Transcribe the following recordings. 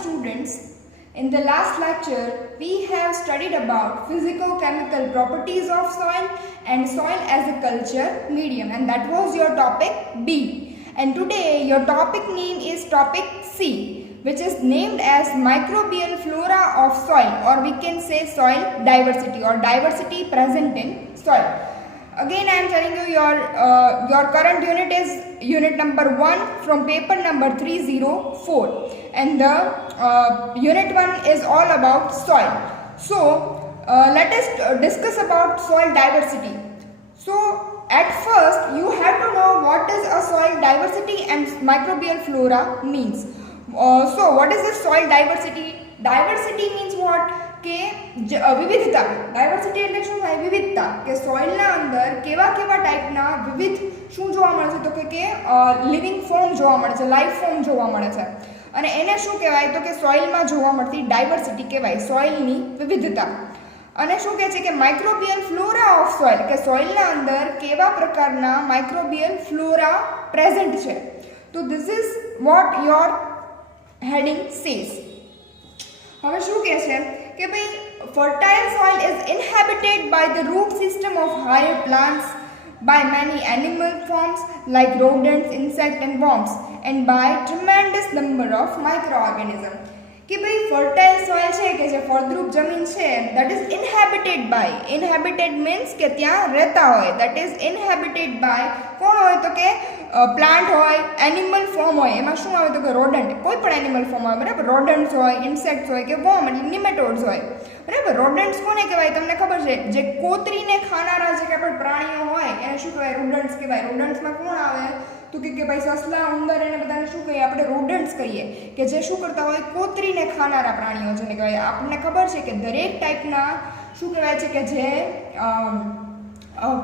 students. In the last lecture, we have studied about physico-chemical properties of soil and soil as a culture medium, and that was your topic B. And today your topic name is topic C, which is named as microbial flora of soil, or we can say soil diversity or diversity present in soil. Again, I am telling you your current unit is unit number 1 from paper number 304, and the unit 1 is all about soil. So let us discuss about soil diversity. So at first you have to know what is a soil diversity and microbial flora means. So what is this soil diversity? Diversity means what? કે વિવિધતા. Diversity એટલે શું થાય? વિવિધતા. કે સોઇલના અંદર કેવા કેવા ટાઈપના વિવિધ શું જોવા મળે છે? તો કે લિવિંગ ફોર્મ જોવા મળે છે, લાઈફ ફોર્મ જોવા મળે છે. અને એને શું કહેવાય? તો કે સોઇલમાં જોવા મળતી ડાયવર્સિટી કહેવાય, સોઇલની વિવિધતા. અને શું કહે છે કે માઇક્રોબિયલ ફ્લોરા ઓફ સોઇલ, કે સોઇલના અંદર કેવા પ્રકારના માઇક્રોબિયલ ફ્લોરા પ્રેઝન્ટ છે. તો this is what your heading says. હવે શું કહે છે કે ભાઈ fertile soil is inhabited by the root system of higher plants, by many animal forms like rodents, insects and worms, and by tremendous number of microorganisms. કે ભાઈ fertile soil છે કે જે ફળદ્રુપ જમીન છે, that is inhabited by, inhabited means કે ત્યાં રહેતા હોય, that is inhabited by કોણ હોય? તો કે પ્લાન્ટ હોય, એનિમલ ફોર્મ હોય. એમાં શું આવે? તો કે રોડન્ટ, કોઈ પણ એનિમલ ફોર્મ હોય, બરાબર. રોડન્ટ્સ હોય, ઇન્સેક્ટ્સ હોય કે વોર્મ એટલે નિમેટોડ્સ હોય, બરાબર. રોડન્ટ્સ કોને કહેવાય? તમને ખબર છે? જે કોતરીને ખાનારા જે કે પ્રાણીઓ હોય એને શું કહેવાય? રોડન્ટ્સ કહેવાય. રોડન્ટ્સમાં કોણ આવે? તો કે ભાઈ સસલા, ઉંદર, એને બધાને શું કહીએ? આપણે રોડન્ટ્સ કહીએ, કે જે શું કરતા હોય? કોતરીને ખાનારા પ્રાણીઓ જેને કહેવાય. આપણને ખબર છે કે દરેક ટાઈપના શું કહેવાય છે કે જે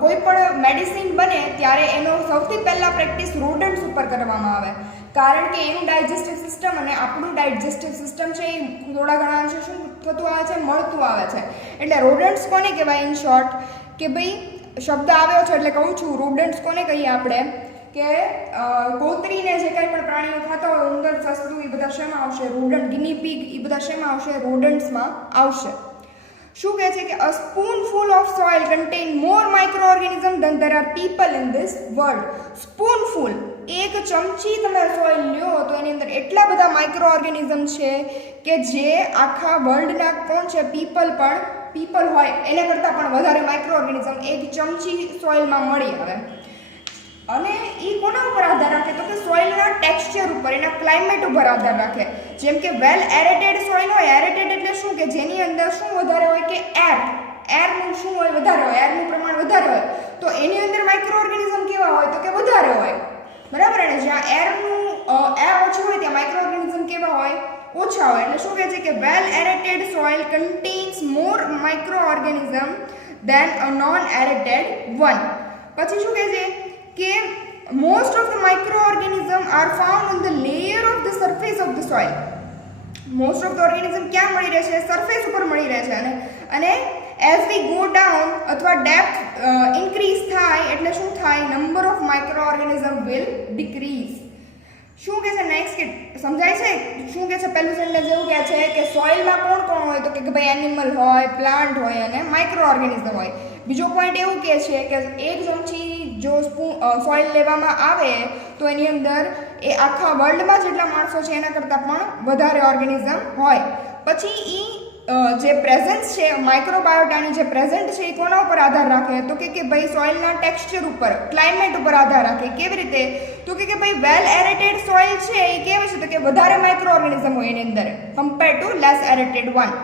કોઈ પણ મેડિસિન બને ત્યારે એનો સૌથી પહેલાં પ્રેક્ટિસ રોડન્ટ્સ ઉપર કરવામાં આવે, કારણ કે એનું ડાયજેસ્ટિવ સિસ્ટમ અને આપણું ડાયજેસ્ટિવ સિસ્ટમ છે એ થોડા ઘણા અંશે શું થતું આવે છે? મળતું આવે છે. એટલે રોડન્ટ્સ કોને કહેવાય? ઇન શોર્ટ કે ભાઈ શબ્દ આવ્યો છે એટલે કહું છું, રોડન્ટ્સ કોને કહીએ આપણે? કે કોતરીને જે કંઈ પણ પ્રાણીઓ ખાતા હોય, ઉંદર, સસલું, એ બધા શેમાં આવશે? રોડન્ટ. ગિની પીગ, એ બધા શેમાં આવશે? રોડન્ટ્સમાં આવશે. શું કહે છે કે a spoonful of soil contain more microorganisms than there are people in this world. સ્પૂનફુલ, એક ચમચી તમે સોઇલ લ્યો તો એની અંદર એટલા બધા માઇક્રો ઓર્ગેનિઝમ છે કે જે આખા વર્લ્ડના કોણ છે? પીપલ હોય એના કરતાં પણ વધારે માઇક્રો ઓર્ગેનિઝમ એક ચમચી સોઇલમાં મળી આવે. અને એ કોના ઉપર આધાર રાખે? તો કે સોઇલના ટેક્સચર ઉપર, એના ક્લાઇમેટ ઉપર આધાર રાખે. જેમ કે વેલ એરેટેડ સોઇલ હોય, એરેટેડ એટલે શું? કે જેની અંદર શું વધારે હોય? કે એરનું શું હોય? વધારે હોય, એરનું પ્રમાણ વધારે હોય. તો એની અંદર માઇક્રો ઓર્ગેનિઝમ કેવા હોય? તો કે વધારે હોય, બરાબર. અને જ્યાં એર ઓછું હોય ત્યાં માઇક્રો ઓર્ગેનિઝમ કેવા હોય? ઓછા હોય. એટલે શું કહે છે કે વેલ એરેટેડ સોઇલ કન્ટેન્સ મોર માઇક્રો ઓર્ગેનિઝમ દેન અ નોન એરેટેડ વન. પછી શું કહે છે કે most of the microorganisms are found on the layer of the surface of the soil. most of the organism ક્યાં મળી રહે છે? સરફેસ ઉપર મળી રહે છે. અને as we go down અથવા ડેપ્થ ઇન્ક્રીઝ થાય એટલે શું થાય? Number of microorganism will decrease. શું કહે છે નેક્સ્ટ? કે સમજાય છે શું કહે છે? પહેલું સેન્ટેન્સ એવું કહે છે કે સોઇલમાં કોણ કોણ હોય? તો કે ભાઈ એનિમલ હોય, પ્લાન્ટ હોય અને માઇક્રો ઓર્ગેનિઝમ હોય. બીજો પોઈન્ટ એવું કહે છે કે એક ચમચી જો સોઇલ લેવામાં આવે તો એની અંદર એ આખા વર્લ્ડમાં જેટલા માણસો છે એના કરતાં પણ વધારે ઓર્ગેનિઝમ હોય. પછી એ જે પ્રેઝન્સ છે માઇક્રોબાયોટાની જે પ્રેઝન્ટ છે એ કોના ઉપર આધાર રાખે? તો કે ભાઈ સોઇલના ટેક્સચર ઉપર, ક્લાઇમેટ ઉપર આધાર રાખે. કેવી રીતે? તો કે ભાઈ વેલ એરેટેડ સોઇલ છે એ કેવી છે? તો કે વધારે માઇક્રો ઓર્ગેનિઝમ હોય એની અંદર compare to less aerated one.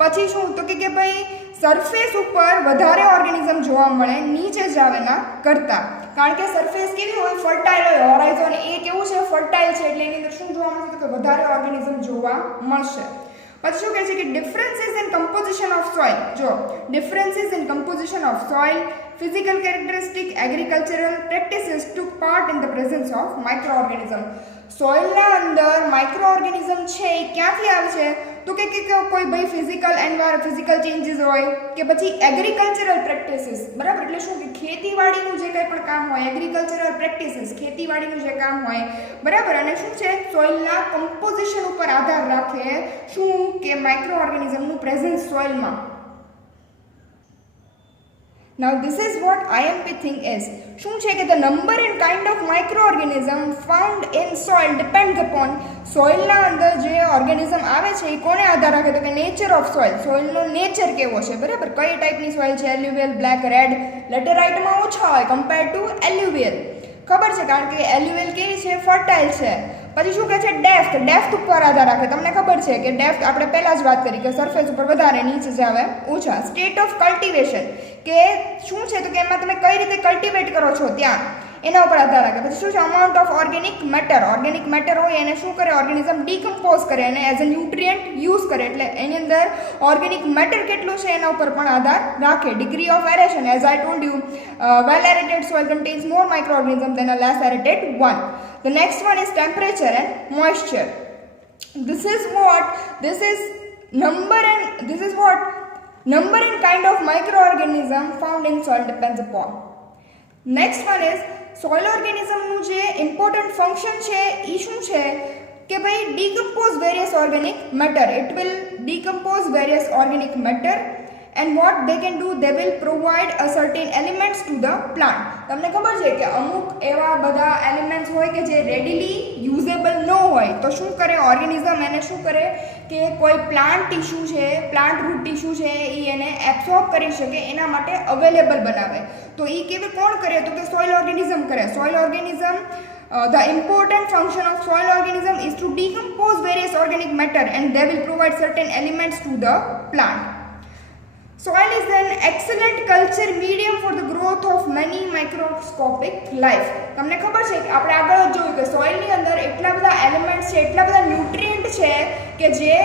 પછી શું? તો કે ભાઈ સરફેસ ઉપર વધારે ઓર્ગેનિઝમ જોવા મળે નીચે જાવેના કરતાં, કારણ કે સરફેસ કેવી હોય? ફર્ટાઇલ હોય. હોરાઇઝોન એ કેવું છે? ફર્ટાઇલ છે. એટલે એની અંદર શું જોવા મળશે? તો કે વધારે ઓર્ગેનિઝમ જોવા મળશે. પછી શું કહે છે કે differences in composition of soil. જો differences in composition of soil, physical characteristic, agricultural practices took part in the presence of microorganism. સોઇલના અંદર માઇક્રો ઓર્ગેનિઝમ છે એ ક્યાંથી આવે છે? તો કે કોઈ ભાઈ ફિઝિકલ ચેન્જીસ હોય કે પછી એગ્રીકલ્ચરલ પ્રેક્ટિસીસ, બરાબર, એટલે શું કે ખેતીવાડીનું જે કંઈ પણ કામ હોય, એગ્રીકલ્ચરલ પ્રેક્ટિસીસ, ખેતીવાડીનું જે કામ હોય, બરાબર, અને શું છે સોઇલના કમ્પોઝિશન ઉપર આધાર રાખે શું કે માઇક્રો ઓર્ગેનિઝમનું પ્રેઝન્સ સોઇલમાં. Now this is what IMP thing is. શું છે કે the number and kind of microorganism found in soil depends upon સોઇલના અંદર જે ઓર્ગેનિઝમ આવે છે એ કોને આધાર રાખે તો કે નેચર ઓફ સોઇલ, સોઇલનો નેચર કેવો છે, બરાબર, કઈ ટાઈપની સોઇલ છે, એલ્યુવિયલ, બ્લેક, રેડ, લેટેરાઇટમાં ઓછા હોય કમ્પેર ટુ એલ્યુવિયલ, ખબર છે, કારણ કે એલ્યુવિયલ કેવી છે, ફર્ટાઇલ છે. પછી શું કહે છે ડેપ્થ ઉપર આધાર રાખે. તમને ખબર છે કે ડેપ્થ આપણે પહેલાં જ વાત કરી કે સરફેસ ઉપર વધારે, નીચે જ આવે ઓછા. સ્ટેટ ઓફ કલ્ટિવેશન કે શું છે તો કે એમાં તમે કઈ રીતે કલ્ટિવેટ કરો છો ત્યાં એના ઉપર આધાર રાખે. પછી શું છે અમાઉન્ટ ઓફ ઓર્ગેનિક મેટર હોય એને શું કરે ઓર્ગેનિઝમ ડીકમ્પોઝ કરે અને એઝ અ ન્યુટ્રિયન્ટ યુઝ કરે, એટલે એની અંદર ઓર્ગેનિક મેટર કેટલું છે એના ઉપર પણ આધાર રાખે. Degree of aeration, as I told you, well aerated soil contains more microorganisms than a less aerated one. The next one is temperature and moisture. This is number and kind of microorganism found in soil depends upon. Next one is soil organism નું જે important function છે એ શું છે કે ભાઈ decompose various organic matter. It will decompose various organic matter and what they can do, they will provide a certain elements to the plant. તમને ખબર છે કે અમુક એવા બધા એલિમેન્ટ્સ હોય કે જે રેડીલી યુઝેબલ ન હોય તો શું કરે ઓર્ગેનિઝમ એને શું કરે કે કોઈ પ્લાન્ટ ટીશ્યુ છે, પ્લાન્ટ રૂટ ટીશ્યુ છે એ એને એબ્સોર્બ કરી શકે એના માટે અવેલેબલ બનાવે. તો એ કેવી કોણ કરે તો કે સોઇલ ઓર્ગેનિઝમ કરે. Soil organism the important function of soil organism is to decompose various organic matter and they will provide certain elements to the plant. Soil is an excellent culture medium for the growth of many microscopic life. તમને ખબર છે કે આપણે આગળ જ જોયું કે સોઇલની અંદર એટલા બધા એલિમેન્ટ્સ છે, એટલા બધા ન્યુટ્રિયન્ટ છે કે જે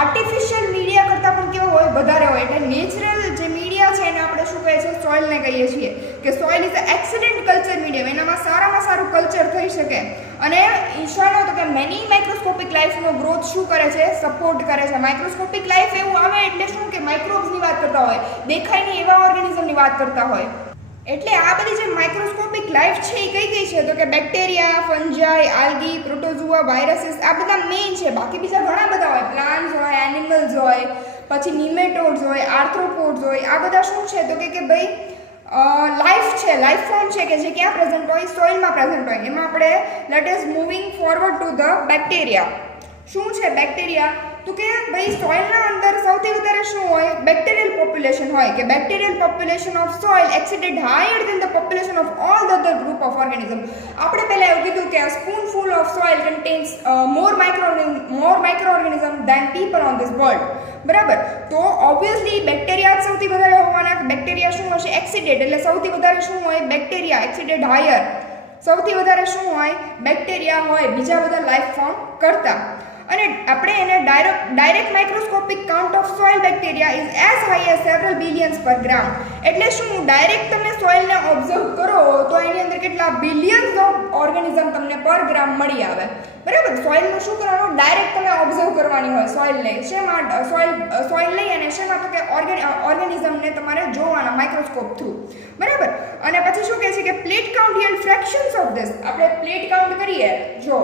આર્ટિફિશિયલ મીડિયા કરતાં પણ કેવો હોય વધારે હોય. એટલે નેચરલ જે મીડિયા છે એને આપણે શું કહીએ છીએ સોઇલને કહીએ છીએ કે soil is a excellent culture medium. એનામાં સારામાં સારું કલ્ચર થઈ શકે અને ઈશાનો તો કે મેની માઇક્રોસ્કોપિક લાઈફનો ગ્રોથ શું કરે છે સપોર્ટ કરે છે. માઇક્રોસ્કોપિક લાઈફ એવું આવે એટલે શું કે માઇક્રોબ્સની વાત કરતા હોય, દેખાય નહીં એવા ઓર્ગેનિઝમની વાત કરતા હોય. એટલે આ બધી જે માઇક્રોસ્કોપિક લાઈફ છે એ કઈ છે તો કે બેક્ટેરિયા, ફંજાઈ, આલ્ગી, પ્રોટોઝુઆ, વાયરસીસ, આ બધા મેઇન છે. બાકી બીજા ઘણા બધા હોય, પ્લાન્ટ્સ હોય, એનિમલ્સ હોય, પછી નિમેટોડ્સ હોય, આર્થ્રોપોડ્સ હોય, આ બધા શું છે તો કે ભાઈ લાઈફ છે, લાઈફ ફોર્મ છે કે જે ક્યાં પ્રેઝન્ટ હોય સોઇલમાં પ્રેઝન્ટ હોય. એમાં આપણે let us moving forward to the bacteria. શું છે બેક્ટેરિયા તો કે ભાઈ સોઇલના અંદર સૌથી વધારે શું હોય બેક્ટેરિયલ પોપ્યુલેશન હોય કે bacterial population of soil exceeded higher than the population of all the other group of organism. આપણે પહેલાં એવું કીધું કે spoonful of soil contains more microorganism than people on this world, બરાબર. તો ઓબ્વિયસલી બેક્ટેરિયા સૌથી વધારે હોવાના. બેક્ટેરિયા શું હશે એક્સીડેડ, એટલે સૌથી વધારે શું હોય બેક્ટેરિયા, એક્સીડેડ હાયર, સૌથી વધારે શું હોય બેક્ટેરિયા હોય બીજા બધા લાઈફ ફોર્મ કરતાં. અને આપણે એને direct microscopic count of soil bacteria is as high as several billions પર ગ્રામ. એટલે શું ડાયરેક્ટ તમે સોઇલને ઓબ્ઝર્વ કરો તો એની અંદર કેટલા બિલિયન્સ ઓફ ઓર્ગેનિઝમ તમને પર ગ્રામ મળી આવે, બરાબર. સોઇલનું શું કરવાનું ડાયરેક્ટ તમે ઓબ્ઝર્વ કરવાની હોય સોઇલને. શેમાં સોઇલ લઈ અને શેમાં તો કે ઓર્ગેનિઝમને તમારે જોવાના માઇક્રોસ્કોપ થ્રુ, બરાબર. અને પછી શું કહે છે કે plate count here fractions of this. આપણે પ્લેટ કાઉન્ટ કરીએ, જો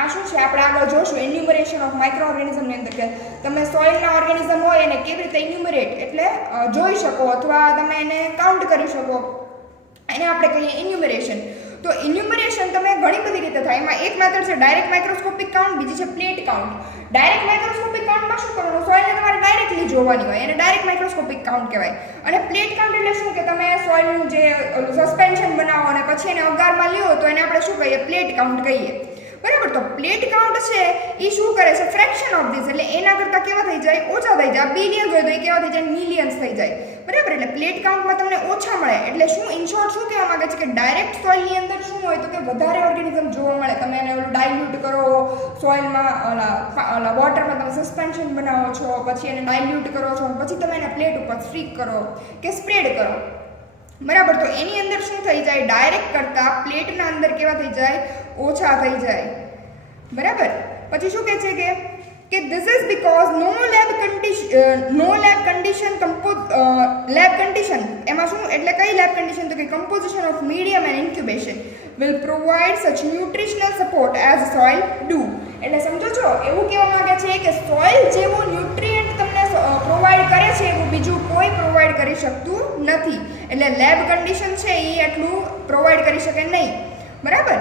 આ શું છે આપણે આગળ જોશું એન્યુમરેશન ઓફ માઇક્રો ઓર્ગેનિઝમની અંદર કે તમે સોઇલના ઓર્ગેનિઝમ હોય એને કેવી રીતે એન્યુમરેટ એટલે જોઈ શકો અથવા તમે એને કાઉન્ટ કરી શકો, એને આપણે કહીએ એન્યુમરેશન. તો એન્યુમરેશન તમે ઘણી બધી રીતે થાય. એમાં એક મેથડ છે ડાયરેક્ટ માઇક્રોસ્કોપિક કાઉન્ટ, બીજી છે પ્લેટ કાઉન્ટ. ડાયરેક્ટ માઇક્રોસ્કોપિક કાઉન્ટમાં શું કરવાનું સોઇલને તમારે ડાયરેક્ટલી જોવાની હોય, એને ડાયરેક્ટ માઇક્રોસ્કોપિક કાઉન્ટ કહેવાય. અને પ્લેટ કાઉન્ટ એટલે શું કે તમે સોઇલનું જે સસ્પેન્શન બનાવો અને પછી એને અગારમાં લ્યો તો એને આપણે શું કહીએ પ્લેટ કાઉન્ટ કહીએ, બરાબર. તો પ્લેટ કાઉન્ટ છે એ શું કરે છે ફ્રેક્શન ઓફ ધીસ, એટલે એના કરતાં કેવા થઈ જાય ઓછા થઈ જાય. બિલિયન્સ હોય તો એ કેવા થઈ જાય મિલિયન્સ થઈ જાય, બરાબર. એટલે પ્લેટ કાઉન્ટમાં તમને ઓછા મળે. એટલે શું ઇન શોર્ટ શું કહેવા માંગે છે કે ડાયરેક્ટ સોઇલની અંદર શું હોય તો કે વધારે ઓર્ગેનિઝમ જોવા મળે. તમે એને ઓલું ડાયલ્યુટ કરો સોઇલમાં, ઓલા વોટરમાં તમે સસ્પેન્શન બનાવો છો, પછી એને ડાયલ્યુટ કરો છો, પછી તમે એને પ્લેટ ઉપર સ્ટ્રીક કરો કે સ્પ્રેડ કરો, બરાબર. તો એની અંદર શું થઈ જાય ડાયરેક્ટ કરતાં પ્લેટના અંદર કેવા થઈ જાય ઓછા થઈ જાય, બરાબર. પછી શું કહે છે કે કે this is because no lab condition એમાં શું એટલે કઈ લેબ કન્ડિશન તો કે composition of medium and incubation will provide such nutritional support as soil do. એટલે સમજો છો એવું કહેવા માંગે છે કે સોઇલ જેવું ન્યુટ્રિયન્ટ તમને પ્રોવાઈડ કરે છે એવું બીજું કોઈ પ્રોવાઈડ કરી શકતું નથી. એટલે લેબ કન્ડિશન છે એ એટલું પ્રોવાઈડ કરી શકે નહીં, બરાબર.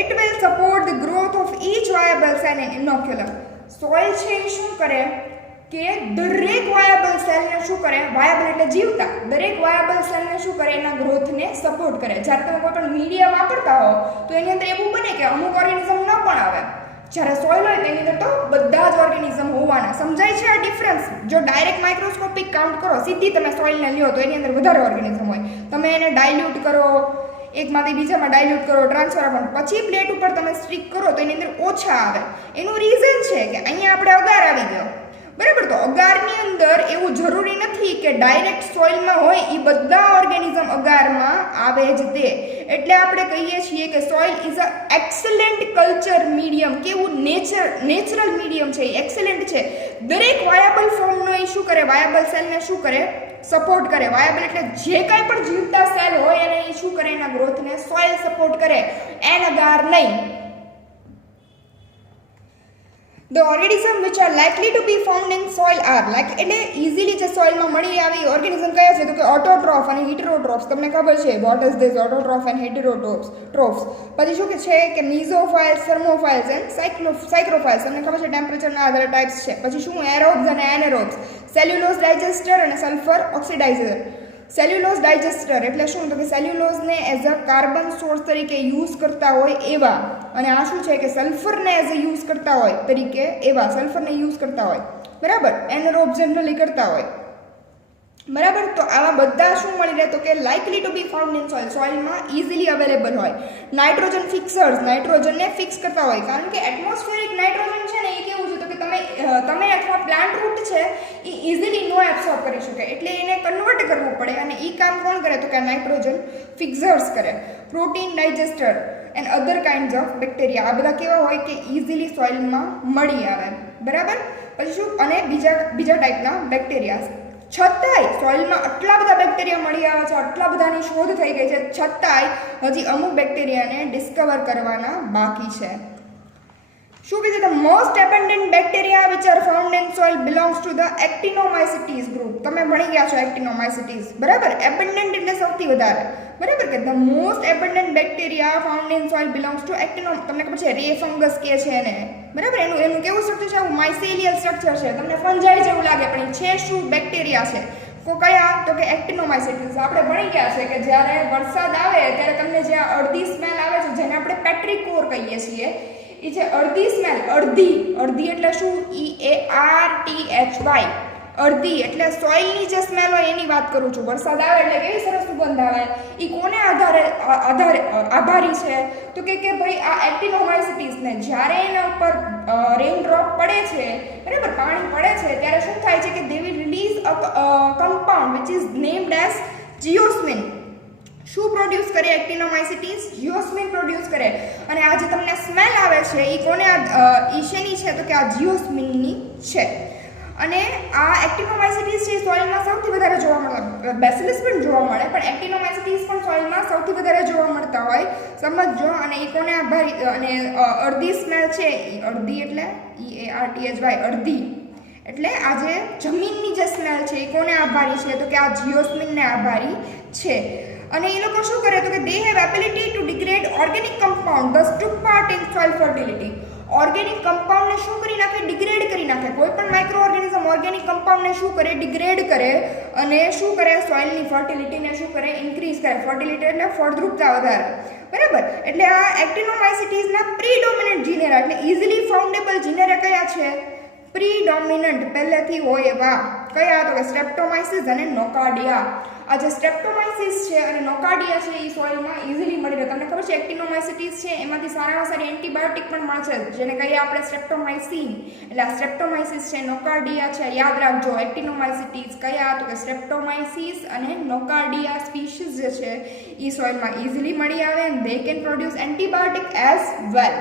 It will support the growth of each viable cell in inoculum. Soil છે એ શું કરે કે દરેક વાયબલ સેલને શું કરે, વાયબલ એટલે જીવતા, દરેક વાયબલ સેલને શું કરે, એના ગ્રોથને સપોર્ટ કરે. જ્યારે તમે કોઈ પણ મીડિયા વાપરતા હો તો એની અંદર એવું બને કે અમુક ઓર્ગેનિઝમ ન પણ આવે. જ્યારે સોઇલ હોય તેની અંદર તો બધા જ ઓર્ગેનિઝમ હોવાના. સમજાય છે આ ડિફરન્સ? જો ડાયરેક્ટ માઇક્રોસ્કોપિક કાઉન્ટ કરો, સીધી તમે સોઇલને લ્યો તો એની અંદર વધારે ઓર્ગેનિઝમ હોય. તમે એને ડાયલ્યુટ કરો, એકમાંથી બીજામાં ડાયલ્યુટ કરો, ટ્રાન્સફર આપો, પછી પ્લેટ ઉપર તમે સ્ટ્રીક કરો તો એની અંદર ઓછા આવે. એનું રીઝન છે કે અહીંયા આપણે અગાર આવી ગયો, બરાબર. તો અગારની અંદર એવું જરૂરી નથી કે ડાયરેક્ટ સોઇલમાં હોય એ બધા ઓર્ગેનિઝમ અગારમાં આવે જ તે. એટલે આપણે કહીએ છીએ કે soil is a excellent culture medium. કેવું નેચરલ મીડિયમ છે, એક્સેલન્ટ છે. દરેક વાયબલ ફોર્મનો એ શું કરે, વાયબલ સેલને શું કરે, સપોર્ટ કરે. વાયબલ એટલે જે કાંઈ પણ જીવતા સેલ હોય એને એ શું કરે, એના ગ્રોથને સોઇલ સપોર્ટ કરે, એન અગાર નહીં. The organism which are likely to be found in soil are like એટલે ઇઝીલી જે સોઇલમાં મળી આવી ઓર્ગેનિઝમ કયા છે તો કે ઓટોટ્રોફ અને હિટેરોટ્રોફ્સ. તમને ખબર છે what is this autotroph and heterotrophs. પછી શું કે છે કે મીઝોફાઇલ્સ, થર્મોફાઇલ્સ એન્ડ સાયક્રોફાઇલ્સ. તમને ખબર છે ટેમ્પરેચરના આધારે ટાઇપ્સ છે. પછી શું એરોબ્સ અને એનેરોબ્સ, સેલ્યુલોઝ ડાયજેસ્ટર અને સલ્ફર ઓક્સિડાઇઝર. સેલ્યુલોઝ ડાયજેસ્ટર એટલે શું તો કે સેલ્યુલોઝને એઝ અ કાર્બન સોર્સ તરીકે યુઝ કરતા હોય એવા, અને આ શું છે કે સલ્ફરને એઝ અ યુઝ કરતા હોય તરીકે એવા, સલ્ફરને યુઝ કરતા હોય, બરાબર. એનરોબ જનરલી કરતા હોય, બરાબર. તો આવા બધા શું મળી રહે તો કે likely to be found in soil, સોઇલમાં ઇઝીલી અવેલેબલ હોય. નાઇટ્રોજન ફિક્સર્સ, નાઇટ્રોજનને ફિક્સ કરતા હોય, કારણ કે એટમોસ્ફેરિક નાઇટ્રોજન છે ને એ કેવું છે તો કે તમે અથવા પ્લાન્ટ રૂટ છે એ ઇઝીલી નો એબ્સોર્બ કરી શકે, એટલે એને કન્વર્ટ કરવું પડે, અને એ કામ કોણ કરે તો કે નાઇટ્રોજન ફિક્સર્સ કરે. Protein digester and other kinds of bacteria, આ બધા કેવા હોય કે ઇઝીલી સોઇલમાં મળી આવે, બરાબર. પછી શું, અને બીજા ટાઈપના બેક્ટેરિયા. છતાંય સોઇલમાં આટલા બધા બેક્ટેરિયા મળી આવે છે, આટલા બધાની શોધ થઈ ગઈ છે, છતાંય હજી અમુક બેક્ટેરિયાને ડિસ્કવર કરવાના બાકી છે. શું કહે છે, the most abundant bacteria which are found in soil belongs to the actinomycetes group. તમે ભણી ગયા છો એક્ટિનોમાઇસિટીઝ, બરાબર. એબન્ડન્ટ એટલે સૌથી વધારે, બરાબર. કે the most abundant bacteria found in soil belongs to તમને ખબર છે રે ફંગસ કે છે એને, બરાબર. એનું કેવું સ્ટ્રક્ચર છે, આવું માઇસેલિયલ સ્ટ્રક્ચર છે. તમને ફંજાઈ જેવું લાગે પણ એ છે શું, બેક્ટેરિયા છે. કયા તો કે એક્ટિનોમાઇસિટીઝ. આપણે ભણી ગયા છે કે જ્યારે વરસાદ આવે ત્યારે તમને જે અડધી સ્મેલ આવે છે જેને આપણે પેટ્રિકોર કહીએ છીએ, એ જે અડધી સ્મેલ, અડધી એટલે શું, EARTHY, અડધી એટલે સોઇલની જે સ્મેલ હોય એની વાત કરું છું. વરસાદ આવે એટલે કેવી સરસ સુગંધ આવે. એ કોને આભારી છે તો કે ભાઈ આ એક્ટિનોમાઇસિટીઝને. જ્યારે એના ઉપર રેઇન ડ્રોપ પડે છે, બરાબર, પાણી પડે છે, ત્યારે શું થાય છે કે they will release a compound which is named as geosmin. શું પ્રોડ્યુસ કરે એક્ટિનોમાઇસિટીઝ? જીઓસ્મિન પ્રોડ્યુસ કરે. અને આ જે તમને સ્મેલ આવે છે એ કોને શેની છે તો કે આ જીઓસ્મિનની છે. અને આ એક્ટિનોમાઇસિટીઝ છે સોઇલમાં સૌથી વધારે જોવા મળે. બેસિલસ પણ જોવા મળે, પણ એક્ટિનોમાઇસિટીઝ પણ સોઇલમાં સૌથી વધારે જોવા મળતા હોય, સમજજો. અને એ કોને આભારી, અને અડધી સ્મેલ છે, અડધી એટલે EARTHY, અડધી એટલે આ જે જમીનની જે સ્મેલ છે એ કોને આભારી છે તો કે આ જીઓસ્મિનને આભારી છે. અને એ લોકો શું કરે તો કે they have ability to degrade organic compound thus took part in soil fertility. Organic કમ્પાઉન્ડને શું કરી નાખે, ડિગ્રેડ કરી નાખે. કોઈ પણ માઇક્રો ઓર્ગેનિઝમ ઓર્ગેનિક કમ્પાઉન્ડને શું કરે, ડિગ્રેડ કરે, અને શું કરે, સોઇલની ફર્ટિલિટીને શું કરે, ઇન્ક્રીઝ કરે. ફર્ટિલિટી એટલે ફળદ્રુપતા વધારે, બરાબર. એટલે આ એક્ટિનોમાઇસિટીઝના પ્રીડોમિનન્ટ જીનેરા એટલે ઇઝીલી ફાઉન્ડેબલ જીનેરા કયા છે, પ્રીડોમિનન્ટ પહેલેથી હોય એવા. કયા તો કે સ્ટ્રેપ્ટોમાઇસિસ અને નોકાર્ડિયા. આ જે સ્ટ્રેપ્ટોમાઇસિસ છે અને નોકાર્ડિયા છે એ સોઇલમાં ઇઝીલી મળી રહે. તમને ખબર છે એક્ટિનોમાઇસિટીઝ છે એમાંથી સારામાં સારી એન્ટીબાયોટિક પણ મળશે, જેને કહીએ આપણે સ્ટ્રેપ્ટોમાઇસિન. એટલે આ સ્ટ્રેપ્ટોમાઇસિસ છે, નોકાર્ડિયા છે, યાદ રાખજો. એક્ટિનોમાઇસિટીઝ કયા તો કે સ્ટ્રેપ્ટોમાઇસિસ અને નોકાર્ડિયા સ્પીસીસ જે છે એ સોઇલમાં ઇઝીલી મળી આવે, and they can produce antibiotic as well.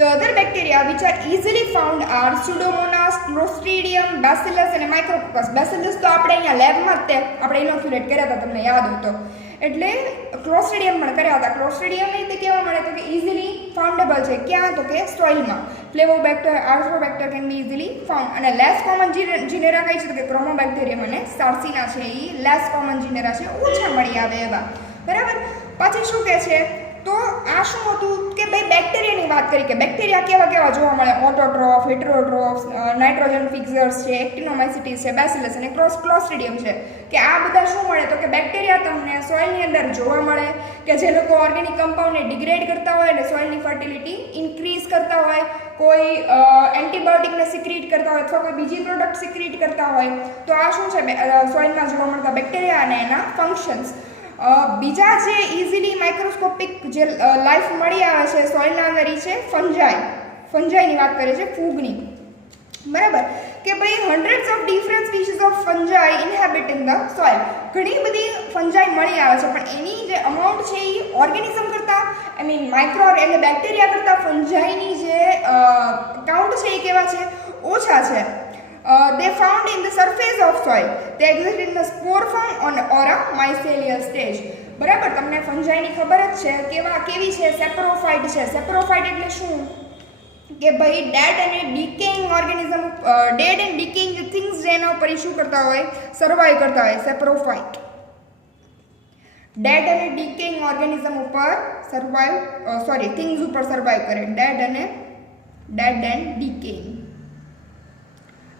The other bacteria which are easily found are Pseudomonas, Clostridium, Bacillus અને Micrococcus. Bacillus તો આપણે અહીંયા લેબમાં જ આપણે ઇનોક્યુલેટ કર્યા હતા, તમને યાદ હોય તો. એટલે ક્લોસ્ટ્રીડિયમ પણ કર્યા હતા. ક્લોસ્ટ્રીડિયમ એ રીતે કહેવા મળે તો કે ઇઝીલી ફાઉન્ડેબલ છે. ક્યાં? તો કે સોઇલમાં. ફ્લેવોબેક્ટર, આર્થ્રોબેક્ટર કેન બી ઇઝીલી ફાઉન્ડ. અને લેસ કોમન જીનેરા કઈ છે તો કે ક્રોમોબેક્ટેરિયમ અને સાર્સિના છે, એ લેસ કોમન જીનેરા છે, ઓછા મળી આવે એવા. બરાબર. પછી શું કહે છે તો આ શું હતું કે ભાઈ બેક્ટેરિયાની વાત કરી કે બેક્ટેરિયા કેવા કેવા જોવા મળે. ઓટોટ્રોફ, હેટરોટ્રોફ, નાઇટ્રોજન ફિક્સર્સ છે, એક્ટિનોમાઇસિટીસ છે, બેસિલસ અને ક્લોસ્ટ્રીડિયમ છે, કે આ બધા શું મળે તો કે બેક્ટેરિયા તમને સોઇલની અંદર જોવા મળે, કે જે લોકો ઓર્ગેનિક કમ્પાઉન્ડને ડિગ્રેડ કરતા હોય અને સોઇલની ફર્ટિલિટી ઇન્ક્રીઝ કરતા હોય, કોઈ એન્ટીબાયોટિકને સિક્રીટ કરતા હોય અથવા કોઈ બીજી પ્રોડક્ટ સિક્રીટ કરતા હોય, તો આ શું છે સોઇલમાં જોવા મળતા બેક્ટેરિયા અને એના ફંક્શન્સ. બીજા જે ઇઝીલી માઇક્રોસ્કોપિક જે લાઈફ મળી આવે છે સોઇલના અંદર, એ છે ફંજાઈ. ફંજાઈની વાત કરે છે, ફૂગની. બરાબર, કે ભાઈ hundreds of different species of fungi inhabit in the soil. ઘણી બધી ફંજાઈ મળી આવે છે, પણ એની જે અમાઉન્ટ છે એ ઓર્ગેનિઝમ કરતાં, આઈ મીન માઇક્રો એટલે બેક્ટેરિયા કરતાં ફંજાઈની જે કાઉન્ટ છે એ કેવા છે? ઓછા છે. They found in the surface of soil. They exist in the spore form or a mycelial stage. બરાબર, તમને ફંજાઈની ખબર જ છે કેવી છે? સેપ્રોફાઇટ છે. સેપ્રોફાઇટ એટલે શું? કે ભાઈ ડેડ અને decaying organism, dead and decaying things જેના ઉપર શું કરતા હોય? સર્વાઈવ કરતા હોય. સેપ્રોફાઇટ ડેડ અને ડીકેઇંગ ઓર્ગેનિઝમ ઉપર થિંગ્સ ઉપર સર્વાઈવ કરે. Dead and decaying.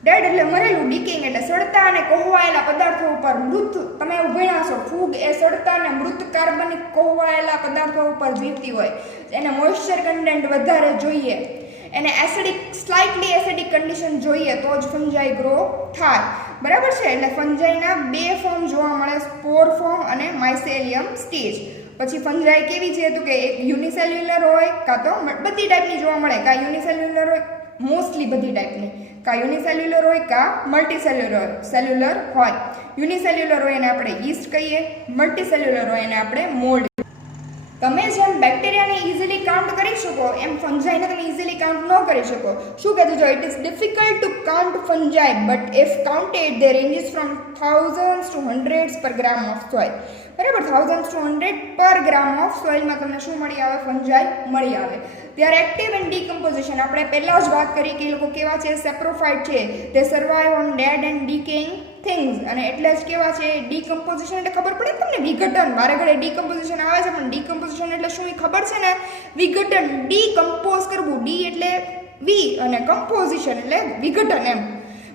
ડેડ એટલે મરેલું, ડીકેઇંગ એટલે સડતા અને કોહવાયેલા પદાર્થો ઉપર મૃત. તમે એવું ભણ્યા છો, ફૂગ એ સડતા અને મૃત કાર્બનિક કોહવાયેલા પદાર્થો ઉપર જીવતી હોય. એને મોઇશ્ચર કન્ટેન્ટ વધારે જોઈએ, એને સ્લાઇટલી એસિડિક કન્ડિશન જોઈએ તો જ ફંજાઈ ગ્રો થાય. બરાબર છે. એટલે ફંજાઈના બે ફોર્મ જોવા મળે, સ્પોર ફોર્મ અને માઇસેલિયમ સ્ટેજ. પછી ફંજાઈ કેવી છે તો કે એક યુનિસેલ્યુલર હોય, કાં તો બધી ટાઈપની જોવા મળે. કાં યુનિસેલ્યુલર હોય, મોસ્ટલી બધી ટાઈપની, કાં યુનિસેલ્યુલર હોય કાં મલ્ટીસેલ્યુલર હોય. યુનિસેલ્યુલર હોય એને આપણે યીસ્ટ કહીએ, મલ્ટીસેલ્યુલર હોય એને આપણે મોલ્ડ. તમે જેમ બેક્ટેરિયાને ઇઝીલી કાઉન્ટ કરી શકો એમ ફંજાઈને તમે ઇઝીલી કાઉન્ટ ન કરી શકો. શું કહેતું જો? It is difficult to count fungi but if counted they ranges from thousands to hundreds per gram of soil. બરાબર, 1000 to 100 પર ગ્રામ ઓફ સોઇલમાં તમને શું મળી આવે? ફંજાઈ મળી આવે. ત્યારે એક્ટિવ એન્ડ ડીકમ્પોઝિશન આપણે પહેલાં જ વાત કરી કે એ લોકો કેવા છે? સેપ્રોફાઇટ છે. તે survive on dead and decaying things. અને એટલે જ કેવા છે? ડીકમ્પોઝિશન એટલે ખબર પડે તમને? વિઘટન. મારે ઘરે ડીકમ્પોઝિશન આવે છે, પણ ડીકમ્પોઝિશન એટલે શું એ ખબર છે ને? વિઘટન. ડીકમ્પોઝ કરવું. ડી એટલે વી અને કમ્પોઝિશન એટલે વિઘટન એમ.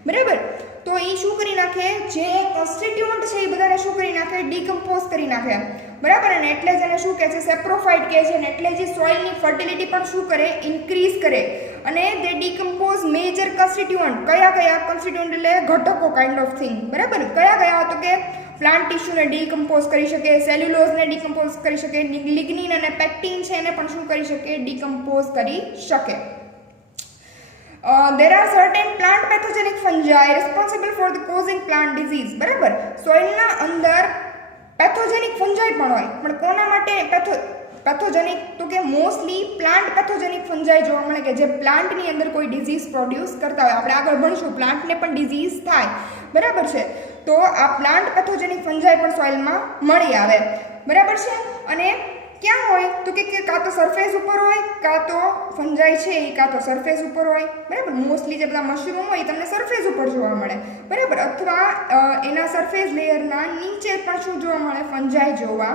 બરાબર. તો એ શું કરી નાખે? જે કોન્સ્ટિટ્યુઅન્ટ છે એ બધાને શું કરી નાખે? ડીકમ્પોઝ કરી નાખે. બરાબર. અને એટલે જ એને શું કહે છે? સેપ્રોફાઇટ કહે છે. અને એટલે જ સોઇલની ફર્ટિલિટી પણ શું કરે? ઇન્ક્રીઝ કરે. અને તે ડીકમ્પોઝ મેજર કોન્સ્ટિટ્યુઅન્ટ. કયા કોન્સ્ટિટ્યુઅન્ટ એટલે ઘટકો કાઇન્ડ ઓફ થિંગ. બરાબર. કયા તો કે પ્લાન્ટ ટિશ્યુને ડીકમ્પોઝ કરી શકે, સેલ્યુલોઝને ડીકમ્પોઝ કરી શકે, લિગ્નિન અને પેક્ટિન છે એને પણ શું કરી શકે? ડીકમ્પોઝ કરી શકે. There are certain plant pathogenic fungi responsible for the causing plant disease. બરાબર. સોઇલના અંદર પેથોજેનિક ફંજાઈ પણ હોય, પણ કોના માટે પેથોજેનિક તો કે મોસ્ટલી પ્લાન્ટ પેથોજેનિક ફંજાઈ જોવા મળે કે જે પ્લાન્ટની અંદર કોઈ ડિઝીઝ પ્રોડ્યુસ કરતા હોય. આપણે આગળ ભણશું પ્લાન્ટને પણ ડિઝીઝ થાય. બરાબર છે. તો આ પ્લાન્ટ પેથોજેનિક ફંજાઈ પણ સોઇલમાં મળી આવે. બરાબર છે. અને ક્યાં હોય તો કે કાં તો સરફેસ ઉપર હોય, કાં તો ફંજાઈ છે એ કાં તો સરફેસ ઉપર હોય. બરાબર. મોસ્ટલી જે બધા મશરૂમ હોય તમને સરફેસ ઉપર જોવા મળે. બરાબર. અથવા એના સરફેસ લેયરના નીચે પણ શું જોવા મળે? ફંજાઈ જોવા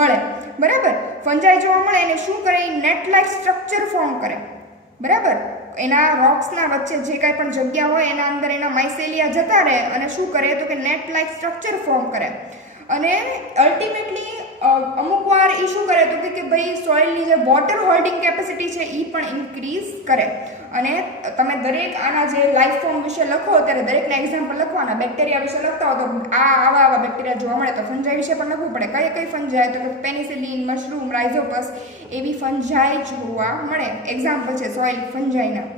મળે. બરાબર. ફંજાઈ જોવા મળે એને શું કરે? નેટ લાઇક સ્ટ્રક્ચર ફોર્મ કરે. બરાબર. એના રોક્સના વચ્ચે જે કાંઈ પણ જગ્યા હોય એના અંદર એના માઇસેલિયા જતા રહે અને શું કરે તો કે નેટ લાઇક સ્ટ્રક્ચર ફોર્મ કરે. અને અલ્ટિમેટલી અમુક વાર એ શું કરે તો કે ભાઈ સોઇલની જે વોટર હોલ્ડિંગ કેપેસિટી છે એ પણ ઇન્ક્રીઝ કરે. અને તમે દરેક આના જે લાઈફ ફોર્મ વિશે લખો ત્યારે દરેકના એક્ઝામ્પલ લખવાના. બેક્ટેરિયા વિશે લખતા હો તો આવા બેક્ટેરિયા જોવા મળે, તો ફંજાઈ વિશે પણ લખવું પડે. કઈ ફંજાઈ તો કે પેનિસિલિન, મશરૂમ, રાઇઝોપસ એવી ફંજાઈ જોવા મળે. એક્ઝામ્પલ છે સોઇલ ફંજાઈના.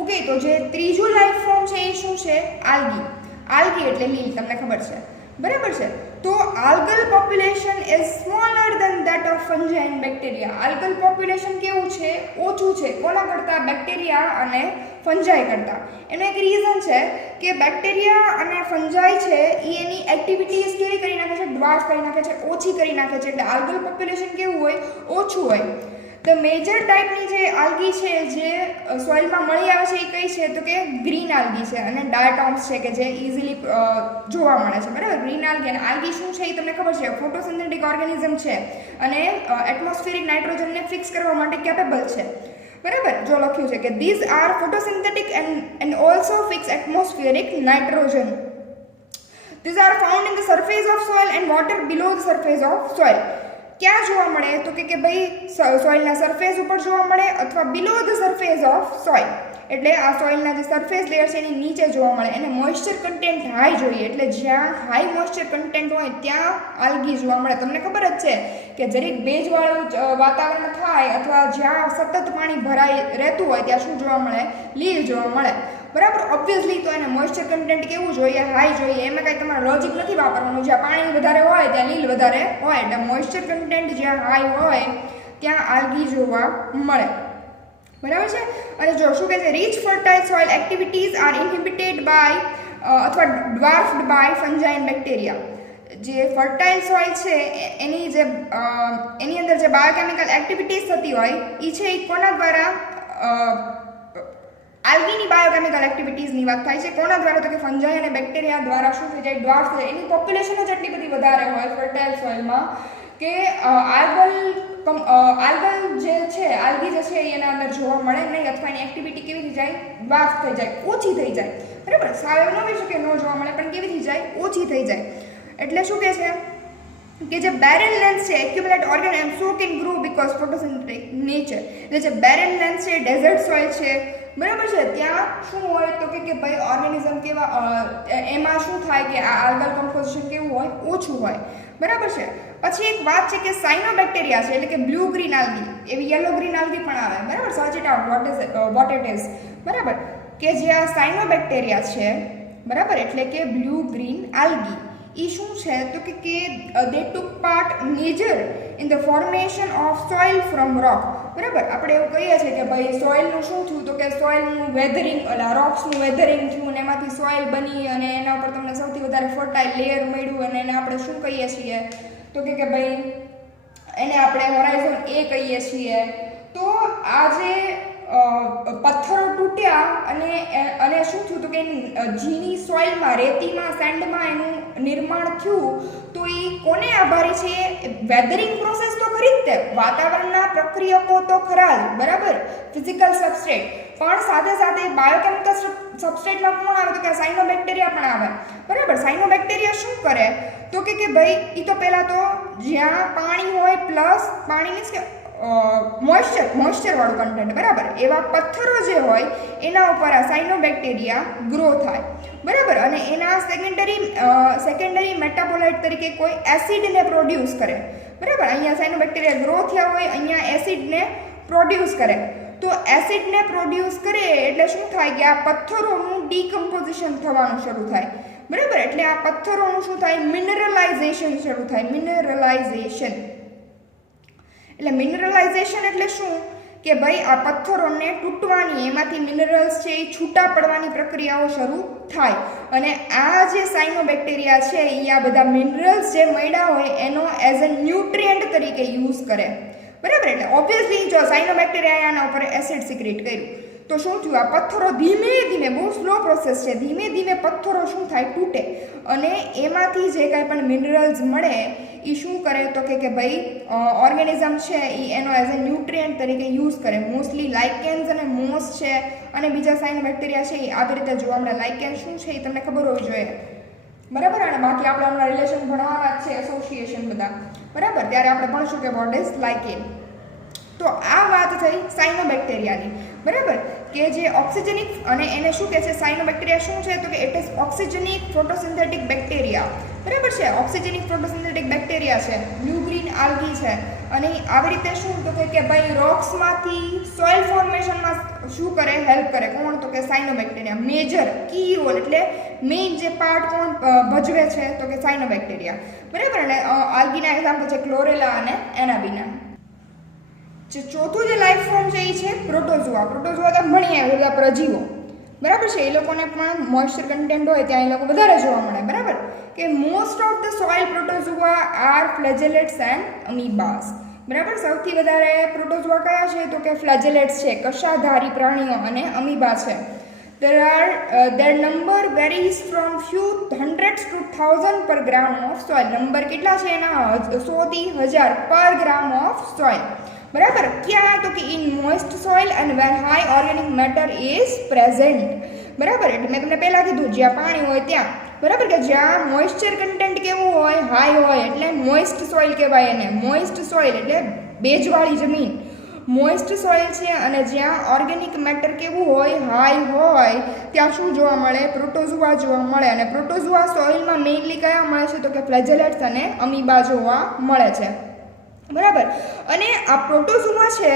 ઓકે. તો જે ત્રીજું લાઈફ ફોર્મ છે એ શું છે? આલ્ગી. આલ્ગી એટલે લીલ, તમને ખબર છે. બરાબર છે. તો algal population is smaller than that of fungi and bacteria. Algal population કેવું છે? ઓછું છે. કોના કરતાં? બેક્ટેરિયા અને ફંજાઈ કરતાં. એનું એક રીઝન છે કે બેક્ટેરિયા અને ફંજાઈ છે એ એની એક્ટિવિટીઝ કેવી કરી નાખે છે? ડ્વાર્ફ કરી નાખે છે, ઓછી કરી નાખે છે. એટલે આલ્ગલ પોપ્યુલેશન કેવું હોય? ઓછું હોય. ધ મેજર ટાઈપની જે આલ્ગી છે જે સોઇલમાં મળી આવે છે એ કઈ છે? તો કે ગ્રીન આલ્ગી છે અને ડાયટોમ્સ છે કે જે ઇઝીલી જોવા મળે છે. બરાબર. ગ્રીન આલ્ગી અને આલ્ગી શું છે એ તમને ખબર છે. ફોટોસિન્થેટિક ઓર્ગેનિઝમ છે અને એટમોસ્ફિયરિક નાઇટ્રોજનને ફિક્સ કરવા માટે કેપેબલ છે. બરાબર. જો લખ્યું છે કે these are photosynthetic and also fix atmospheric nitrogen. These are found in the surface of soil and water below the surface of soil. ક્યાં જોવા મળે? તો કે ભાઈ સોઇલના સરફેસ ઉપર જોવા મળે અથવા બિલો ધ સરફેસ ઓફ સોઇલ. એટલે આ સોઇલના જે સરફેસ લેયર છે એની નીચે જોવા મળે. એને મોઇસ્ચર કન્ટેન્ટ હાઈ જોઈએ. એટલે જ્યાં હાઈ મોઇસ્ચર કન્ટેન્ટ હોય ત્યાં આલ્ગી જોવા મળે. તમને ખબર જ છે કે જરીક ભેજવાળું વાતાવરણ થાય અથવા જ્યાં સતત પાણી ભરાઈ રહેતું હોય ત્યાં શું જોવા મળે? લીલ જોવા મળે. બરાબર. ઓબ્વિયસલી તો એને મોઇસ્ચર કન્ટેન્ટ કેવું જોઈએ? હાઈ જોઈએ. એમાં કાંઈ તમારે લોજિક નથી વાપરવાનું. જ્યાં પાણી વધારે હોય ત્યાં લીલ વધારે હોય. એટલે મોઇસ્ચર કન્ટેન્ટ જ્યાં હાઈ હોય ત્યાં આલ્ગી જોવા મળે. બરાબર છે. અને જો શું કહે છે? Rich fertile soil activities are inhibited by અથવા dwarfed by fungi and bacteria. જે ફર્ટાઇલ સોઇલ છે એની અંદર જે બાયોકેમિકલ એક્ટિવિટીઝ થતી હોય એ છે એ કોના દ્વારા? આલ્ગીની બાયોકેમિકલ એક્ટિવિટીઝની વાત થાય છે. કોના દ્વારા? તો કે ફંજાઈ અને બેક્ટેરિયા દ્વારા શું થઈ જાય? ડ્વાર્ફ થઈ જાય. એની પોપ્યુલેશન જ એટલી બધી વધારે હોય ફર્ટાઇલ સોઇલમાં કે આલ્ગલ જે છે આલ્ગી જે છે એના અંદર જોવા મળે નહીં અથવા એની એક્ટિવિટી કેવી થઈ જાય? ડ્વાર્ફ થઈ જાય, ઓછી થઈ જાય. બરાબર. સાવ એવું ન કહી શકે ન જોવા મળે, પણ કેવી થઈ જાય? ઓછી થઈ જાય. એટલે શું કહે છે કે જે બેરન લેન્ડ છે accumulate organ and so can grow because photosynthetic nature. એટલે જે બેરન લેન્ડ છે ડેઝર્ટ સોઇલ છે. બરાબર છે. ત્યાં શું હોય તો કે ભાઈ ઓર્ગેનિઝમ કેવા એમાં શું થાય કે આ આલ્ગલ કમ્પોઝિશન કેવું હોય? ઓછું હોય. બરાબર છે. પછી એક વાત છે કે સાયનોબેક્ટેરિયા છે એટલે કે બ્લુ ગ્રીન આલ્ગી. એવી યલો ગ્રીન આલ્ગી પણ આવે. બરાબર. Search it out what it is. બરાબર. કે જે આ સાયનોબેક્ટેરિયા છે બરાબર એટલે કે બ્લુ ગ્રીન આલ્ગી એ શું છે તો કે they took part major in the formation of soil from rock. બરાબર. આપણે એવું કહીએ છીએ કે ભાઈ સોઇલનું શું થયું તો કે સોઇલનું વેધરિંગ રોક્સનું વેધરિંગ થયું અને એમાંથી સોઇલ બની અને એના ઉપર તમને સૌથી વધારે ફર્ટાઇલ લેયર મળ્યું અને એને આપણે શું કહીએ છીએ તો કે ભાઈ એને આપણે હોરાઇઝન એ કહીએ છીએ. તો આ જે પથ્થરો તૂટ્યા અને શું થયું તો કે ઝીણી સોઇલમાં રેતીમાં સેન્ડમાં એનું નિર્માણ થયું. તો એ કોને આભારી છે? વેધરિંગ પ્રોસેસ તો ખરી જ તે, વાતાવરણના પ્રક્રિયકો તો ખરા જ. બરાબર. ફિઝિકલ સબસ્ટ્રેટ પણ સાથે સાથે બાયોકેમિકલ સબસ્ટ્રેટમાં કોણ આવે તો કે સાયનોબેક્ટેરિયા પણ આવે. બરાબર. સાયનોબેક્ટેરિયા શું કરે તો કે ભાઈ એ તો પહેલાં તો જ્યાં પાણી હોય પ્લસ પાણી મીન્સ કે મોઇસ્ચરવાળું કન્ટેન્ટ. બરાબર. એવા પથ્થરો જે હોય એના ઉપર આ સાયનોબેક્ટેરિયા ગ્રો થાય. બરાબર. અને એના સેકન્ડરી મેટાબોલાઇટ તરીકે કોઈ એસિડને પ્રોડ્યુસ કરે. બરાબર. અહીંયા સાયનોબેક્ટેરિયા ગ્રો થયા હોય, અહીંયા એસિડને પ્રોડ્યુસ કરે. તો એસિડને પ્રોડ્યુસ કરે એટલે શું થાય કે આ પથ્થરોનું ડીકમ્પોઝિશન થવાનું શરૂ થાય. બરાબર. એટલે આ પથ્થરોનું શું થાય? મિનરલાઇઝેશન શરૂ થાય. મિનરલાઇઝેશન એટલે શું કે ભાઈ આ પથ્થરોને તૂટવાની એમાંથી મિનરલ્સ છે એ છૂટા પડવાની પ્રક્રિયાઓ શરૂ થાય. અને આ જે સાયનોબેક્ટેરિયા છે એ આ બધા મિનરલ્સ જે મળ્યા હોય એનો એઝ અ ન્યુટ્રિયન્ટ તરીકે યુઝ કરે. બરાબર. એટલે ઓબ્વિયસલી જો સાયનોબેક્ટેરિયાએ આના ઉપર એસિડ સિક્રેટ કર્યું તો શું થયું? આ પથ્થરો ધીમે ધીમે, બહુ સ્લો પ્રોસેસ છે, ધીમે ધીમે પથ્થરો શું થાય? તૂટે. અને એમાંથી જે કાંઈ પણ મિનરલ્સ મળે એ શું કરે તો કે ભાઈ ઓર્ગેનિઝમ છે એ એનો એઝ અ ન્યુટ્રિયન્ટ તરીકે યુઝ કરે. મોસ્ટલી લાઇકેન્સ અને મોસ છે અને બીજા સાયનોબેક્ટેરિયા છે એ આવી રીતે જોવા મળે. લાઇકેન્સ શું છે એ તમને ખબર હોવી જોઈએ. બરાબર. અને બાકી આપણે હમણાં રિલેશન ભણવાના જ છે, એસોસિએશન બધા. બરાબર. ત્યારે આપણે ભણશું કે વોટ ઇઝ લાઇકેન. તો આ વાત થઈ સાયનોબેક્ટેરિયાની. બરાબર. કે જે ઓક્સિજનિક અને એને શું કહે છે? સાયનોબેક્ટેરિયા શું છે તો કે ઇટ ઇઝ ઓક્સિજનિક ફોટોસિન્થેટિક બેક્ટેરિયા. બરાબર છે. ઓક્સિજનિક ફોટોસિન્થેટિક બેક્ટેરિયા છે, બ્લુ ગ્રીન આલ્ગી છે. અને આવી રીતે શું તો કે ભાઈ રોક્સમાંથી સોઇલ ફોર્મેશનમાં શું શું કરે, હેલ્પ કરે. કોણ? તો કે સાયનોબેક્ટેરિયા. મેજર કી રોલ એટલે મેઇન જે પાર્ટ કોણ ભજવે છે? તો કે સાયનોબેક્ટેરિયા. બરાબર. અને આલ્ગીના એક્ઝામ્પલ છે ક્લોરેલા અને એનાબીના. જે ચોથું જે લાઈફ ફોર્મ છે એ છે પ્રોટોઝોઆ. પ્રોટોઝોઆ તો ભણી આવ્યા બધા પ્રજીવો. બરાબર છે. એ લોકોને પણ મોઇસ્ચર કન્ટેન્ટ હોય ત્યાં એ લોકો વધારે જોવા મળે. બરાબર કે most of the soil protozoa are flagellates and amoebas. બરાબર. સૌથી વધારે પ્રોટોઝોઆ કયા છે? તો કે ફ્લેજેલેટ્સ છે, કશાધારી પ્રાણીઓ, અને અમીબા છે. their number varies from few hundreds to thousand per gram of soil. Number કેટલા છે એના? 100 થી 1000 પર ગ્રામ ઓફ સોઇલ. બરાબર. ક્યાં? તો કે in moist soil and where high organic matter is present. બરાબર. એટલે મેં તમને પહેલાં કીધું જ્યાં પાણી હોય ત્યાં. બરાબર કે જ્યાં મોઇસ્ચર કન્ટેન્ટ કેવું હોય? હાઈ હોય એટલે મોઇસ્ટ સોઇલ કહેવાય એને. મોઇસ્ટ સોઇલ એટલે ભેજવાળી જમીન, મોઇસ્ટ સોઇલ છે. અને જ્યાં ઓર્ગેનિક મેટર કેવું હોય? હાઈ હોય ત્યાં શું જોવા મળે? પ્રોટોઝોઆ જોવા મળે. અને પ્રોટોઝોઆ સોઇલમાં મેઇનલી કયા મળે છે? તો કે ફ્લેજેલેટ્સ અને અમીબા જોવા મળે છે. બરાબર. અને આ પ્રોટોઝોઆ છે,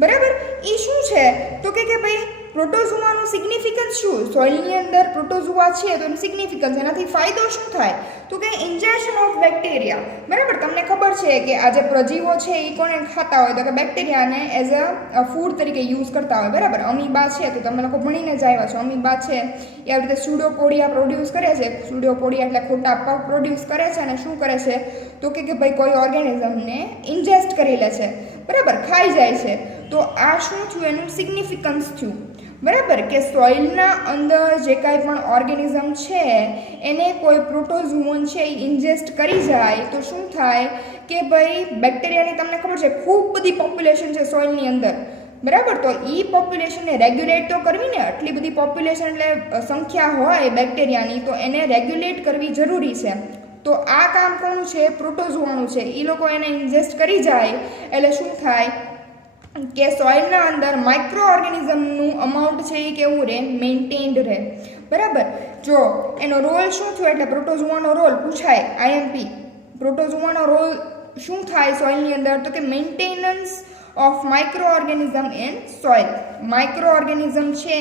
બરાબર, એ શું છે? તો કે ભાઈ પ્રોટોઝોઆનું સિગ્નિફિકન્સ શું? સોઇલની અંદર પ્રોટોઝોઆ છે તો એનું સિગ્નિફિકન્સ, એનાથી ફાયદો શું થાય? તો કે ઇન્જેક્શન ઓફ બેક્ટેરિયા. બરાબર. તમને ખબર છે કે આ જે પ્રજીવો છે એ કોને ખાતા હોય? તો કે બેક્ટેરિયાને એઝ અ ફૂડ તરીકે યુઝ કરતા હોય. બરાબર. અમીબા છે તો તમે લોકો ભણીને જ આવ્યા છો. અમીબા છે એ આવી રીતે સ્યુડોપોડિયા પ્રોડ્યુસ કરે છે. સ્યુડોપોડિયા એટલે ખોટા પગ પ્રોડ્યુસ કરે છે. અને શું કરે છે? તો કે ભાઈ કોઈ ઓર્ગેનિઝમને ઇન્જેસ્ટ કરી લે છે. બરાબર. ખાઈ જાય છે. તો આ શું થયું? એનું સિગ્નિફિકન્સ થયું. બરાબર કે સોઇલના અંદર જે કાંઈ પણ ઓર્ગેનિઝમ છે એને કોઈ પ્રોટોઝોઅન છે એ ઇન્જેસ્ટ કરી જાય તો શું થાય કે ભાઈ બેક્ટેરિયાની તમને ખબર છે ખૂબ બધી પોપ્યુલેશન છે સોઇલની અંદર. બરાબર. તો એ પોપ્યુલેશનને રેગ્યુલેટ તો કરવી ને. આટલી બધી પોપ્યુલેશન એટલે સંખ્યા હોય બેક્ટેરિયાની તો એને રેગ્યુલેટ કરવી જરૂરી છે. તો આ કામ કોનું છે? પ્રોટોઝોઆનું છે. એ લોકો એને ઇન્જેસ્ટ કરી જાય એટલે શું થાય કે સોઇલના અંદર માઇક્રો ઓર્ગેનિઝમનું અમાઉન્ટ છે એ કેવું રહે? મેન્ટેન્ડ રહે. બરાબર. જો એનો રોલ શું થયો? એટલે પ્રોટોઝોઆનો રોલ પૂછાય આઈએમપી. પ્રોટોઝોઆનો રોલ શું થાય સોઇલની અંદર? તો કે maintenance of micro organism in soil. Micro organism છે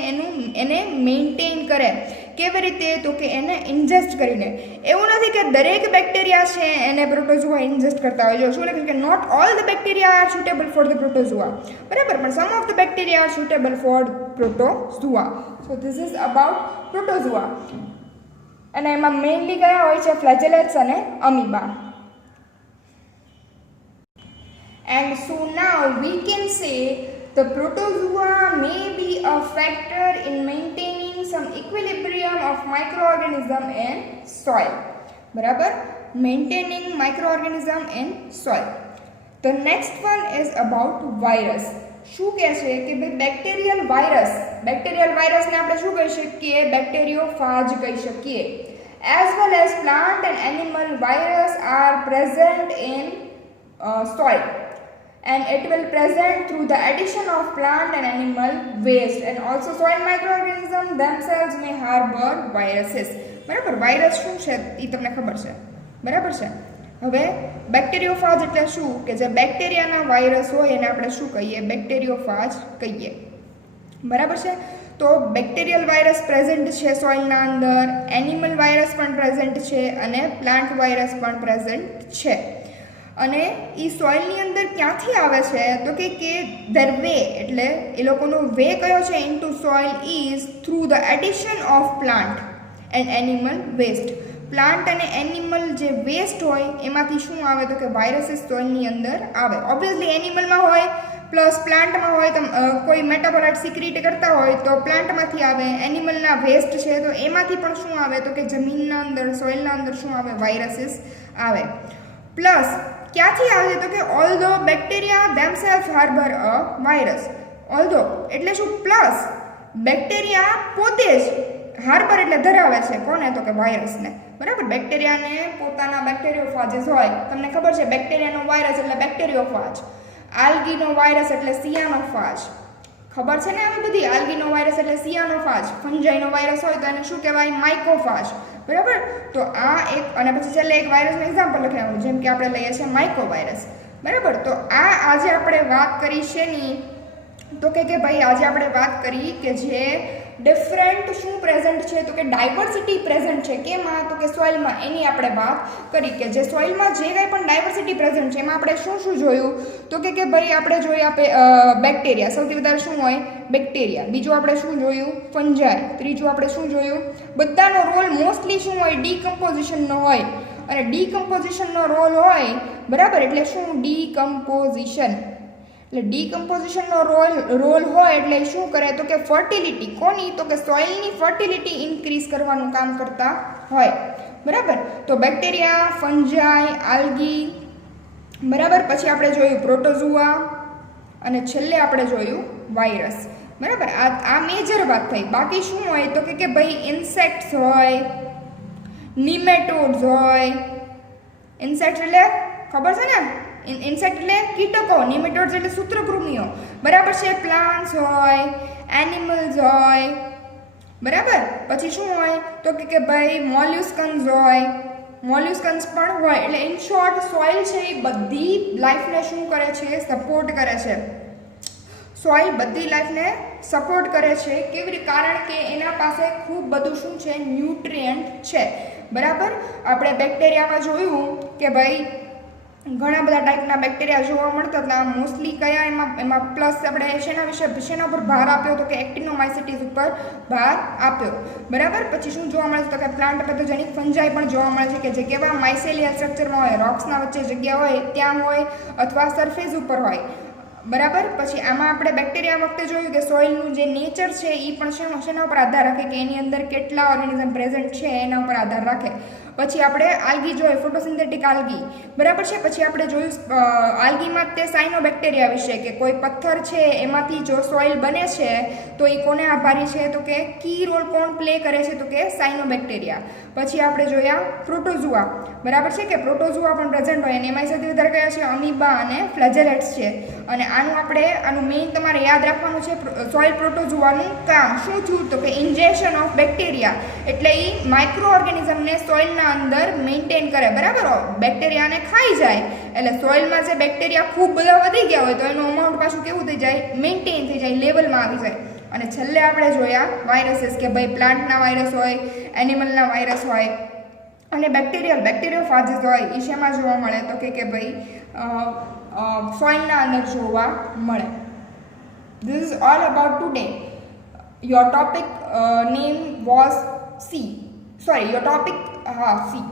એને મેન્ટેન કરે. કેવી રીતે? તો કે એને ઇન્જેસ્ટ કરીને. એવું નથી કે દરેક બેક્ટેરિયા છે એને પ્રોટોઝોઆ ઇન્જેસ્ટ કરતા હોય. જો શું લખ્યું કે not all the bacteria are suitable for the protozoa. બરાબર. પણ some of the bacteria are suitable for protozoa. So this is about protozoa. અને એમાં મેઇનલી કયા હોય છે? ફ્લેજેલેટ્સ અને amoeba. And so now we can say the protozoa may be a factor in maintaining some equilibrium of microorganism in soil. બરાબર. Maintaining microorganism in soil. The next one is about virus. શું કહે છે કે ભાઈ bacterial virus. Bacterial વાયરસને આપણે શું કહી શકીએ? બેક્ટેરિયોફાજ કહી શકીએ. As well as plant and animal virus are present in soil. And it will present through the addition of plant and animal waste. And also soil microorganisms themselves may harbor viruses. બરાબર. Virus શું છે એ તમને ખબર છે. બરાબર છે. હવે બેક્ટેરિયોફાજ એટલે શું? કે જે બેક્ટેરિયાના વાયરસ હોય એને આપણે શું કહીએ? બેક્ટેરિયોફાજ કહીએ. બરાબર છે. તો બેક્ટેરિયલ વાયરસ પ્રેઝન્ટ છે સોઇલના અંદર, એનિમલ વાયરસ પણ પ્રેઝન્ટ છે અને પ્લાન્ટ વાયરસ પણ પ્રેઝન્ટ છે. અને એ સોઇલની અંદર ક્યાંથી આવે છે? તો કે ધેર વે એટલે એ લોકોનો વે કયો છે into soil is through the addition of plant and animal waste. Plant અને એનિમલ જે વેસ્ટ હોય એમાંથી શું આવે? તો કે વાયરસીસ સોઇલની અંદર આવે. ઓબ્વિયસલી એનિમલમાં હોય પ્લસ પ્લાન્ટમાં હોય. તો કોઈ મેટાબોલાઇટ સિક્રિટ કરતા હોય તો પ્લાન્ટમાંથી આવે. એનિમલના વેસ્ટ છે તો એમાંથી પણ શું આવે? તો કે જમીનના અંદર સોઇલના અંદર શું આવે? વાયરસીસ આવે. પ્લસ ક્યાંથી આવે? તો કે although bacteria themselves harbor a virus. Although એટલે શું? પ્લસ બેક્ટેરિયા પોતે જ હાર્બર એટલે ધરાવે છે કોને? તો કે વાયરસને. બરાબર. બેક્ટેરિયાને પોતાના બેક્ટેરિયોફાજીસ હોય. તમને ખબર છે બેક્ટેરિયાનો વાયરસ એટલે બેક્ટેરિયોફાજ. આલ્ગીનો વાયરસ એટલે સિયાનોફાજ. ખબર છે ને આવી બધી? આલ્ગીનો વાયરસ એટલે સિયાનોફાજ. ફંજાઈનો વાયરસ હોય તો એને શું કહેવાય? માઇકોફાજ. બરાબર. તો આ એક. અને પછી છેલ્લે એક વાયરસનું એક્ઝામ્પલ લખાવ્યું જેમ કે આપણે લઈએ છીએ માઇકો વાયરસ. બરાબર. તો આ આજે આપણે વાત કરી છે ની તો કે ભાઈ આજે આપણે વાત કરી કે જે ડિફરન્ટ શું પ્રેઝન્ટ છે, તો કે ડાયવર્સિટી પ્રેઝન્ટ છે કેમાં, તો કે સોઇલમાં. એની આપણે વાત કરી કે જે સોઇલમાં જે કંઈ પણ ડાયવર્સિટી પ્રેઝન્ટ છે એમાં આપણે શું શું જોયું, તો કે ભાઈ આપણે જોયા બેક્ટેરિયા, સૌથી વધારે શું હોય બેક્ટેરિયા. બીજું આપણે શું જોયું ફંજાઈ. ત્રીજું આપણે શું જોયું, બધાનો રોલ મોસ્ટલી શું હોય ડીકમ્પોઝિશનનો હોય. અને ડીકમ્પોઝિશનનો રોલ હોય બરાબર, એટલે શું ડીકમ્પોઝિશન, એટલે ડીકમ્પોઝિશનનો રોલ હોય એટલે શું કરે, તો કે ફર્ટિલિટી કોની, તો કે સોઇલની ફર્ટિલિટી ઇન્ક્રીઝ કરવાનું કામ કરતા હોય બરાબર. તો બેક્ટેરિયા, ફંજાઈ, આલ્ગી બરાબર. પછી આપણે જોયું પ્રોટોઝુઆ અને છેલ્લે આપણે જોયું વાયરસ બરાબર. આ મેજર વાત થઈ. બાકી શું હોય તો કે ભાઈ ઇન્સેક્ટ્સ હોય, નિમેટોડ્સ હોય. ઇન્સેક્ટ એટલે ખબર છે ને, ઇન્સેક્ટ એટલે કીટકો, નિમેટોડ્સ એટલે સૂત્રકૃમિઓ બરાબર છે. પ્લાન્ટ્સ હોય, એનિમલ્સ હોય બરાબર. પછી શું હોય તો કે ભાઈ મોલ્યુસ્કન્સ હોય, મોલ્યુસ્કન્સ પણ હોય. એટલે ઇન શોર્ટ સોઇલ છે એ બધી લાઈફને શું કરે છે, સપોર્ટ કરે છે. સોઇલ બધી લાઈફને સપોર્ટ કરે છે. કેવી રીતે, કારણ કે એના પાસે ખૂબ બધું શું છે ન્યુટ્રિયન્ટ છે બરાબર. આપણે બેક્ટેરિયામાં જોયું કે ભાઈ ઘણા બધા ટાઈપના બેક્ટેરિયા જોવા મળતા હતા. મોસ્ટલી કયા એમાં પ્લસ આપણે શેના ઉપર ભાર આપ્યો તો કે એક્ટિનોમાઇસિટીસ ઉપર ભાર આપ્યો બરાબર. પછી શું જોવા મળે છે તો કે પ્લાન્ટ પેથોજેનિક ફંજાઈ પણ જોવા મળે છે કે જે કેવા માઇસેલિયલ સ્ટ્રક્ચરમાં હોય, રોક્સના વચ્ચે જગ્યા હોય ત્યાં હોય અથવા સરફેસ ઉપર હોય બરાબર. પછી આમાં આપણે બેક્ટેરિયા વખતે જોયું કે સોઇલનું જે નેચર છે એ પણ શેના ઉપર આધાર રાખે કે એની અંદર કેટલા ઓર્ગેનિઝમ પ્રેઝન્ટ છે એના ઉપર આધાર રાખે. પછી આપણે આલ્ગી જોઈએ, ફોટોસિન્થેટિક આલ્ગી બરાબર છે. પછી આપણે જોયું આલ્ગીમાં તે સાયનોબેક્ટેરિયા વિશે કે કોઈ પથ્થર છે એમાંથી જો સોઇલ બને છે તો એ કોને આભારી છે, તો કે કી રોલ કોણ પ્લે કરે છે, તો કે સાયનોબેક્ટેરિયા. પછી આપણે જોયા પ્રોટોઝુઆ બરાબર છે કે પ્રોટોઝુઆ પણ પ્રેઝન્ટ હોય અને એમાં સૌથી વધારે કયા છે અમીબા અને ફ્લેજેલેટ્સ છે. અને આનું મેઇન તમારે યાદ રાખવાનું છે સોઇલ પ્રોટોઝુઆનું કામ શું થયું તો કે ઇન્જેક્શન ઓફ બેક્ટેરિયા, એટલે એ માઇક્રો ઓર્ગેનિઝમને સોઇલના અંદર મેન્ટેન કરે બરાબર. બેક્ટેરિયાને ખાઈ જાય એટલે સોઇલમાં જે બેક્ટેરિયા ખૂબ બધા વધી ગયા હોય તો એનું અમાઉન્ટ પાછું કેવું થઈ જાય, મેન્ટેન થઈ જાય, લેવલમાં આવી જાય. અને છેલ્લે આપણે જોયા વાયરસીસ કે ભાઈ પ્લાન્ટના વાયરસ હોય, એનિમલના વાયરસ હોય અને બેક્ટેરિયલ ફાજીસ હોય. એ શેમાં જોવા મળે તો કે ભાઈ સોઇલના અંદર જોવા મળે. This is all about today. Your topic name was C. Sorry, your topic C.